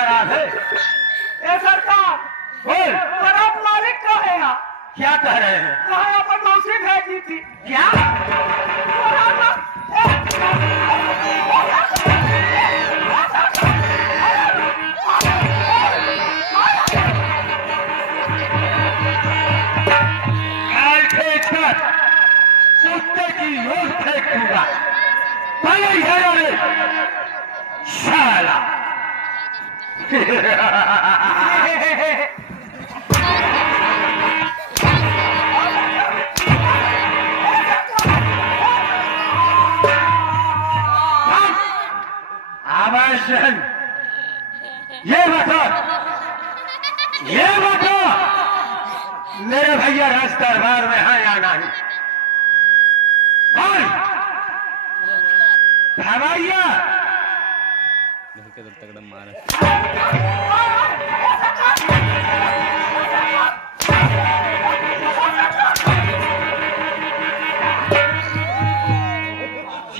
खराब है। ए सरकार बोल, पर आप मालिक का है यहाँ क्या कह रहे हैं? कहा पर मौसी भेजी थी क्या? कुत्ते की ओर फेंक दूंगा। पहले ही शाला आवाज़ ये बता मेरे भैया राज दरबार में है या नहीं? बोल भैया तगड़ा मारा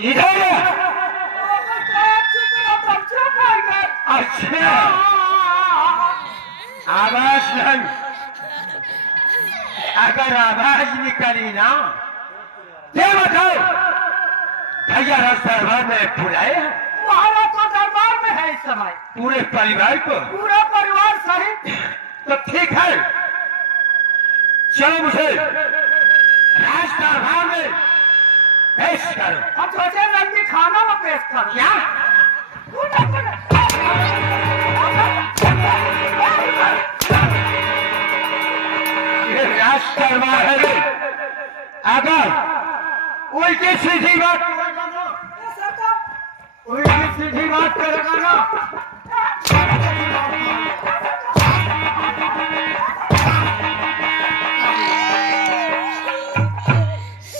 इधर। अच्छा आवाज नहीं, अगर आवाज निकली ना ये बताओ भैया राज दरबार में बुलाए हैं? महाराज तो दरबार में है इस समय पूरे परिवार को? पूरा परिवार सहित। तो ठीक है, चलो मुझे राज दरबार में पेश करो। अब सोचे नंदी खाना में पेश कर क्या? ये राज दरबार है, अगर उल्टी सीधी बात करेगा ना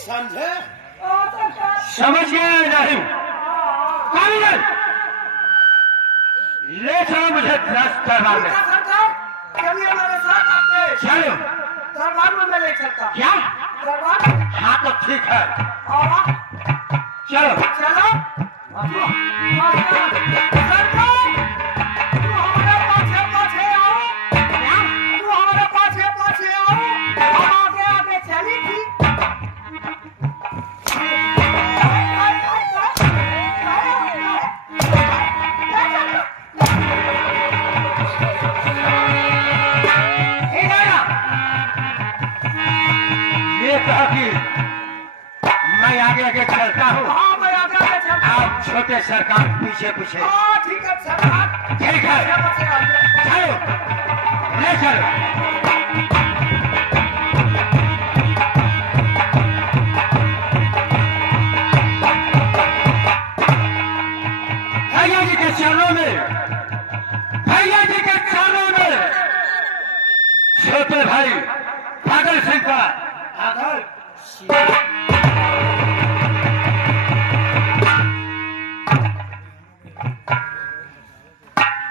समझे? समझ गए नहीं? ले चलो मुझे राज दरबार में। चलिए मेरे साथ आपके चलो दरबार में मैं ले चलता। क्या? दरबार में? हाँ तो ठीक है, और चलो चलो। सरकार तू हमारे पाछे पाछे आओ। क्या? तू हमारे पाछे पाछे आओ, हम आगे आगे चली थी। ये कहा कि मैं आगे आगे चलता हूँ, हाँ मैं आगे आगे चलता हूँ। आप छोटे सरकार पीछे पीछे। हाँ ठीक है सरकार, ठीक है, पाछे आइए। चलो ले चलो। भैया जी के चरणों में, भैया जी के चरणों में छोटे भाई पागल सिंह का आदर।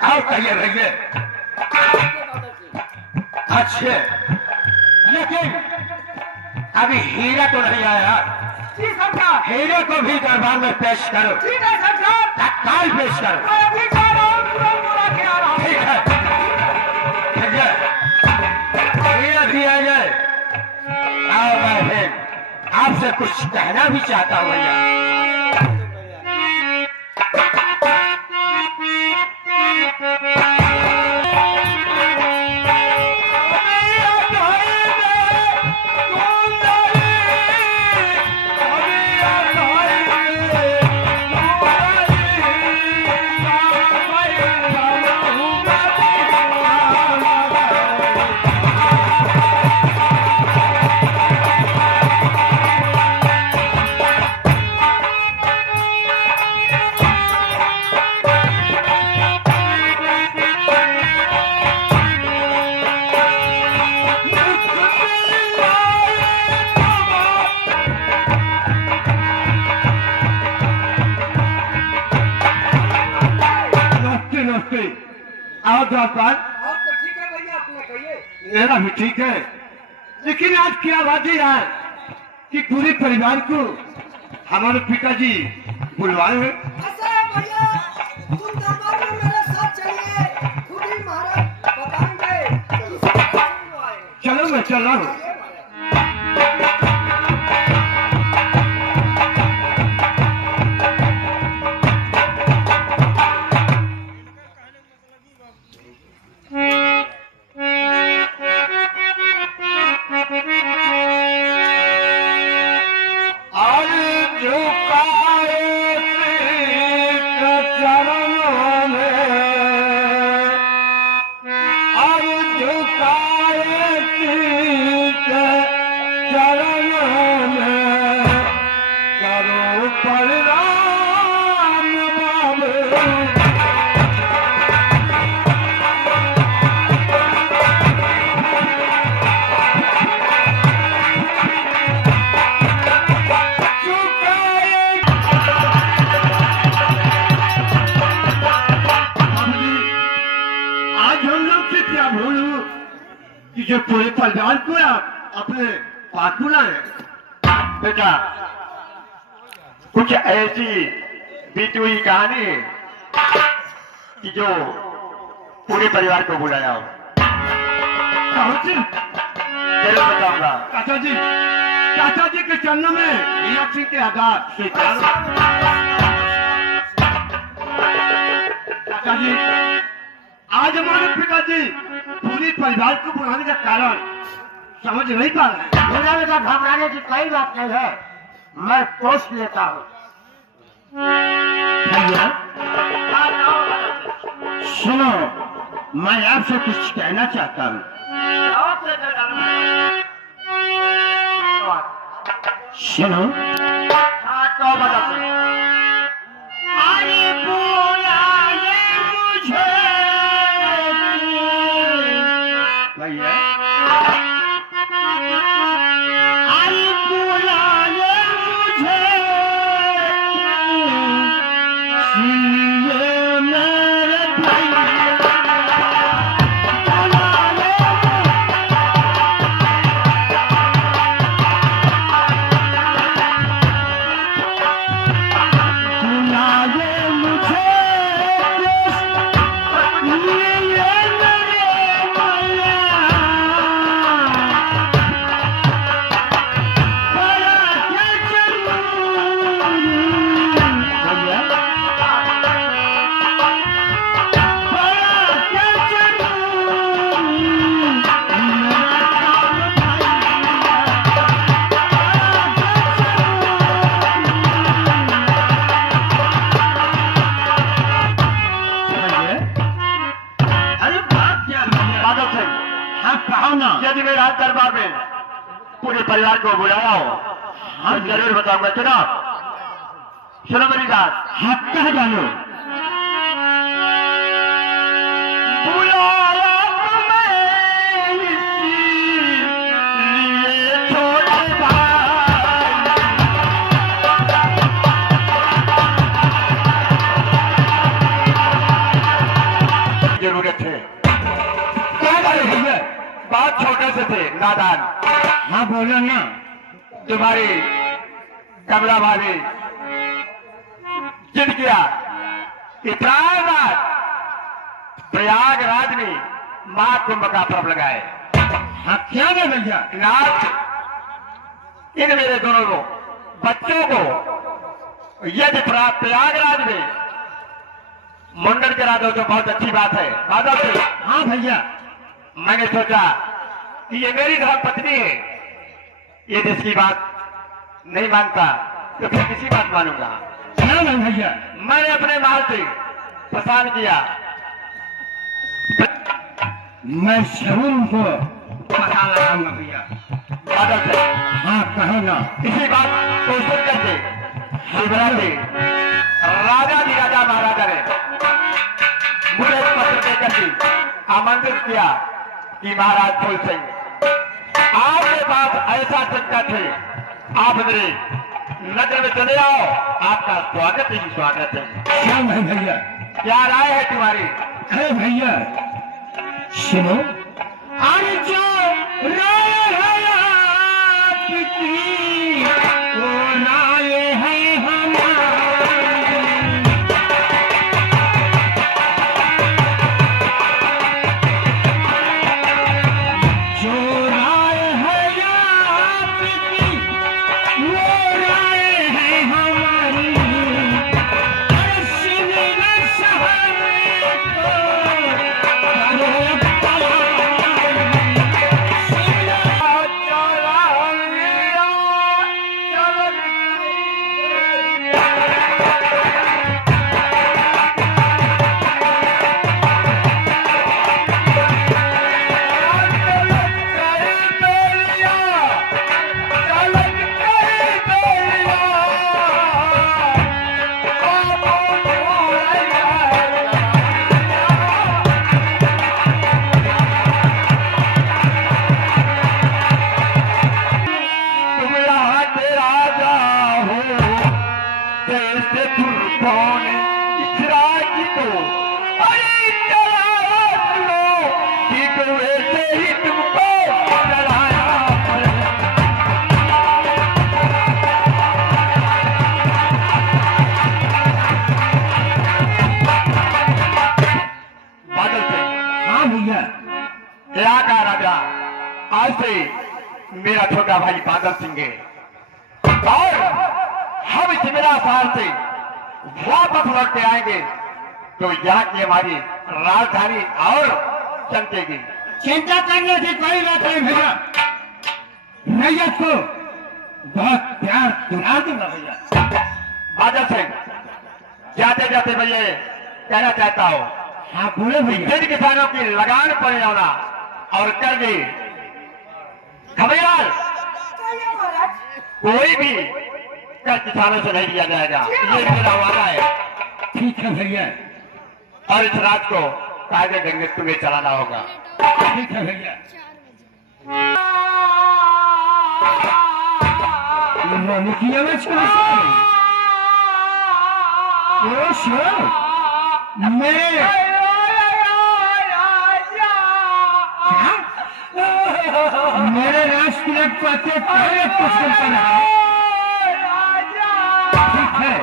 आओ कहिए भैया। अच्छे, लेकिन अभी हीरा तो नहीं आया। जी सरकार। हीरे को भी दरबार में पेश करो। ठीक है सरकार, तत्काल पेश करो। मैं अभी जा रहा हूँ, तुरंत बुला के आ रहा हूँ। ठीक है भैया, हीरा भी आ जाए। आओ मैं फिर आपसे कुछ कहना भी चाहता हूँ भैया। आओ द्वारपाल। और तो ठीक है भैया, अपने कहिए। मेरा भी ठीक है, लेकिन आज क्या बात है कि पूरे परिवार को हमारे पिताजी बुलवाए हैं। ऐसा है भैया, तुम दरबार में मेरे साथ चलिए, मैं चल रहा हूँ। जो पूरे परिवार को आप अपने पास बुलाए। बेटा कुछ ऐसी बीती हुई कहानी है कि जो पूरे परिवार को बुलाया हो। जरूर बताऊंगा। चाचा जी के चरणों में मीनाक्षी के आधार स्वीकार। चाचा जी आज हमारे पिताजी पूरी परिवार को बुलाने का कारण समझ नहीं पा रहे। मेरा बेटा घबराने की कोई बात नहीं है, मैं पोस्ट लेता हूँ। सुनो, मैं आपसे कुछ कहना चाहता हूँ। सुनो, तो बताते अरे बुलाए मुझे भैया, अरे बुलाए मुझे सुनिए मेरे भैया, यदि मेरे हाथ दरबार में पूरे परिवार को बुलाया हो, हम जरूर बताऊंगा। सुनो मेरी बात। हाथ कह जानो बुलाया तुम्हें इसीलिए छोटे भाई, जरूरत है। बात छोटे से थे, नादान। हाँ बोलो ना। तुम्हारी कमला वाली जिद किया कि प्रयागराज में महाकुंभ का पर्व लगाए। हाँ क्या है भैया? नाथ इन मेरे दोनों बच्चों को यदि प्रयागराज में मुंडन करा दो तो बहुत अच्छी बात है। माधव जी। हाँ भैया। मैंने सोचा कि ये मेरी धर्म पत्नी है, यदि इसकी बात नहीं मानता तो फिर किसी बात मानूंगा। क्या नहीं भैया? मैंने अपने महल से प्रस्थान किया। मैं जरूर को पता लगाऊंगा भैया। माधव जी। हाँ कहो ना। इसी बात को सुन करके शिवरात्रि राजा महाराजा ने मुझे पत्र देकर के आमंत्रित किया कि महाराज फूल सिंह आपके पास ऐसा संकट है, आप मेरे नगर में चले आओ, आपका स्वागत ही स्वागत है। क्या नहीं भैया? क्या राय है तुम्हारी? अरे भैया सुनो, अरे जो राय है आपकी वो राय है हमारी। जो राय हाँ भैया। राजा राजा आज से मेरा छोटा भाई बादल सिंह है और हम इस मेरा शहर से वापस लौट के आएंगे तो यहाँ की हमारी राजधानी और चमकेगी। चिंता करने की कोई बात नहीं भैया, रैयत को बहुत प्यार दिला दूंगा भैया। बादल सिंह जाते जाते भैया कहना चाहता हूँ, हाँ बोले भैया। जिन किसानों की लगान पर जाना और कर दी खबरदार कहिए महाराज। कोई भी कर किसानों से नहीं दिया जाएगा, ये मेरा वादा है। ठीक है भैया। और इस रात को कायदे ढंग से तुम्हें चलाना होगा। ठीक है भैया। रानी की आवाज मेरे मेरे राष्ट्र पाते पहले क्वेश्चन पर है। ठीक है,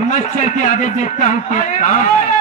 मैं चल के आगे देखता हूँ क्या काम है।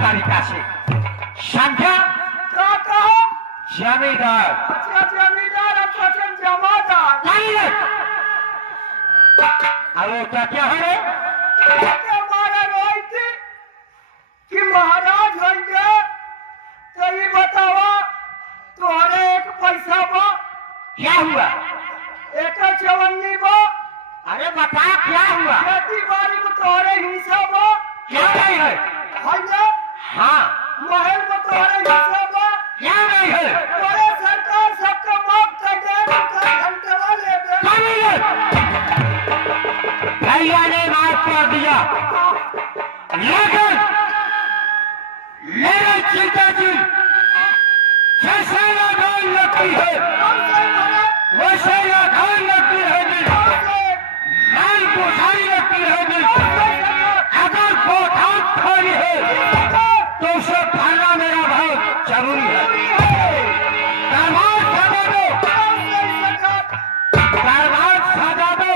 तरीका से समझा? जमींदार नहीं है। अब वो क्या है कि महाराज होंगे तो ये बतावा तुम्हारे एक पैसा बा क्या हुआ? एक चवन्नी बा। अरे बता क्या हुआ? खेती बाड़ी में तुम्हारे हिस्सा बा क्या नहीं है? होंगे हाँ महल में तुम्हारे हिस्सा बा क्या नहीं है? तुम्हारे सरकार सबका माफ कर दे, घंटे वाले नहीं है। भैया ने माफ कर दिया, लेकिन मेरे चिंता जी जैसे लगान लगती है वैसे लगान लगती रहेगी, माल बोझाई लगती रहेगी। अगर बहुत खाली है तो उसे खाना मेरा बहुत जरूरी है। दरबार सजा दो, दरबार सजा दो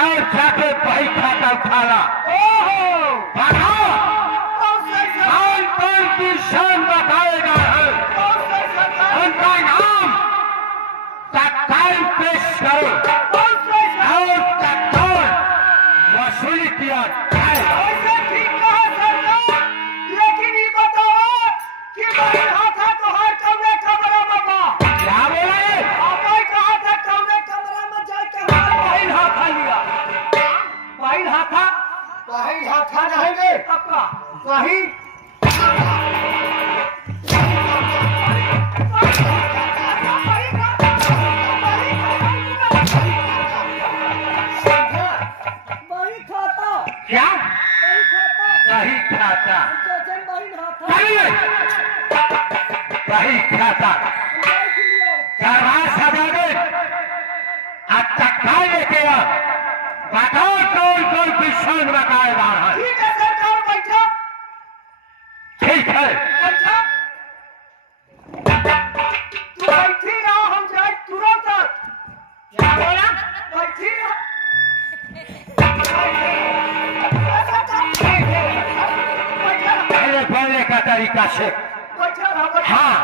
और जाके वही खाता उठाना। बताओ कौन कौन की शान बताएगा है, उनका नाम तत्काल पेश करो और तत्काल वसूली किया जाएगा। लेकिन ये बताओ कि भाई हाथा तो हर कमरे कमरा बाबा क्या बोले? आपने कहा था कमरे कमरा में जाके भाई हाथा लिया। भाई हाथा नहीं रे पक्का भाई क्या सही खाता? करिए सही खाता दरबार सजा दे, तत्काल लेके आ। बताओ कौन कौन की शान बताएगा है? ठीक है सरकार बैठा ठीक है बैठा तू बैठी रहा हम जाए तुरंत। क्या बोला? बैठी रहा पहले बोलने का तरीका से। बैठा रहा हाँ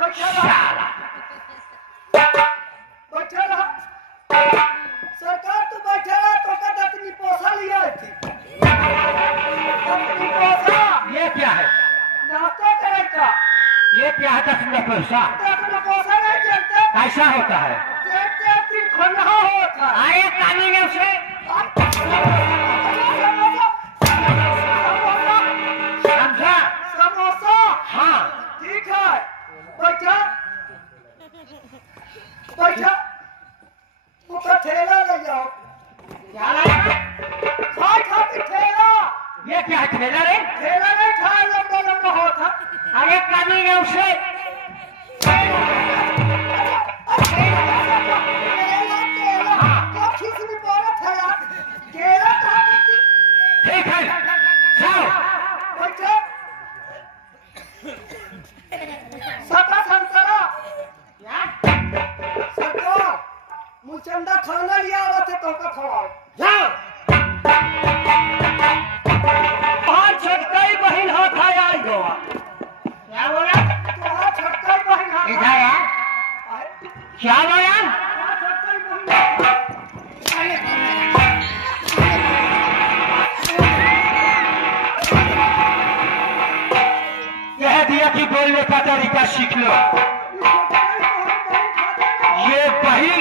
बैठा रहा साला बैठा रहा सरकार तू बैठा रहा तो कहता तुमने पोसा लिया थी तुमने पोसा ये क्या है? नाश्ता करेगा ये क्या है? 10 रुपये पैसा तुमने पोसा नहीं चलते कैसा होता है? देखते दिन खन्ना होता है। आए कानून ने उसे समझा? समोसा हाँ ठीक है बैठा बैठा तू का ठेला ले जाओ क्या लाया? खाए खाते ठेला ये क्या है, ठेला रे? ठेला नहीं खाए लंबा लंबा होता अरे कभी है उसे। ठीक है, जाओ। मुचंदा खाना लिया हुआ थे तो का खवाओ जाओ। वहाँ छटकाई बहन हाथ आया गोवा क्या बोला? वहाँ छटकाई बहन हाथ इधर आ। क्या बोला? वहाँ छटकाई बहन कह दिया कि बोलने का तरीका सीख लो। ये बही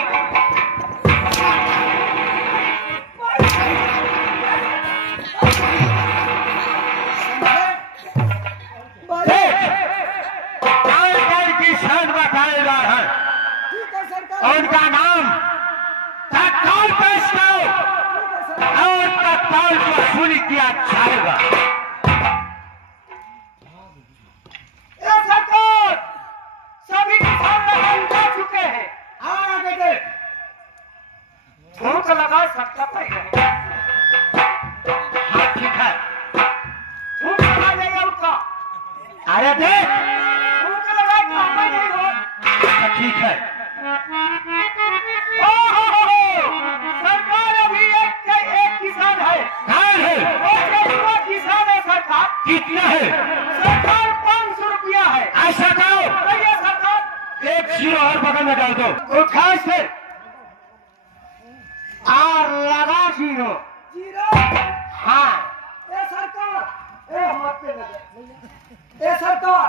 किसान बताएगा है और उनका नाम तत्काल पेश करो और तत्काल वसूली किया जाएगा। सरकार सभी किसान लगान जा चुके हैं और आगे दे। धूप लगा सकता पड़ेगा हाँ ठीक है। धूप लगा देगा उसका अरे दे। धूप लगा काम नहीं हो ठीक है। सरकार अभी एक किसान है कौन है? वो किसान है सरकार कितना है? सरकार 500 रुपया है ऐसा करो, भैया सरकार एक जीरो और बगल में डाल दो। उठा से और लगा जीरो। जीरो हाँ ए सरकार ए हाथ पे लगे ए सरकार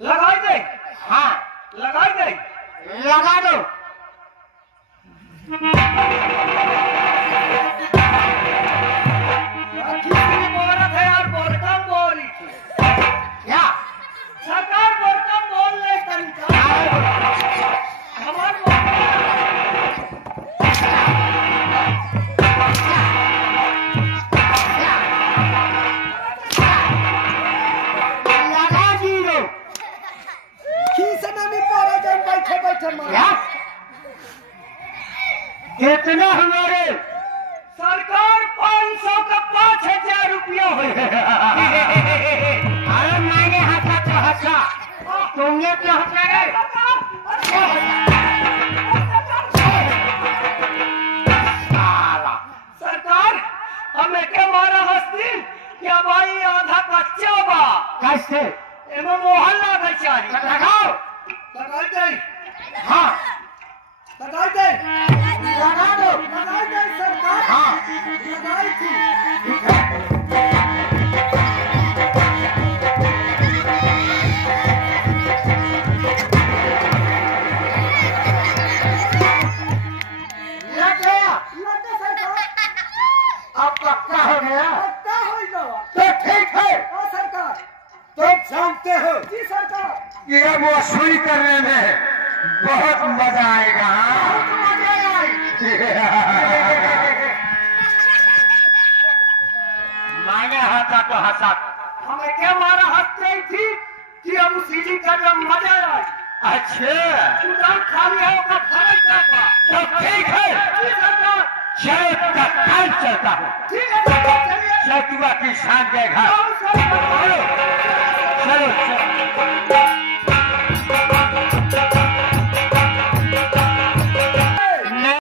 लगाई दे हाँ लगाई दे लगा दो। किसी औरत है यार बोलता बोल रही थी क्या? सरकार बोलता बोल रहे तरीका हमारे लगा जीरो। खींचना नहीं पड़ा जब बैठे बैठे क्या? कितना हमारे? सरकार 500 का 5000 रुपया हो अरे मैंने हंसा तो हंसा, तुमने क्यों हंसा रे? साला। सरकार हमें क्या मारा हस्ती क्या भाई आधा कच्चा बा कैसे? एमे मोहल्ला बेचारी लगाओ। लगाई दे हाँ लगाई दे लगा दो। लगाई दे सरकार हाँ लगाई थी ठीक है। लग गया। लगा सरकार अब पक्का हो गया पक्का होगा तो ठीक है। हाँ सरकार तुम जानते हो जी सरकार ये वसूली करने में बहुत मजा आएगा। मैंने हंसा तो हंसा। हमें क्या मारा हंस रही थी कि हम सीढ़ी करने में मजा आई अच्छा उदान खाली है उसका फर्क क्या था तो ठीक है। जी सरकार चलो तत्काल चलता हूँ ठीक है सरकार चलिए चतुआ किसान के घर।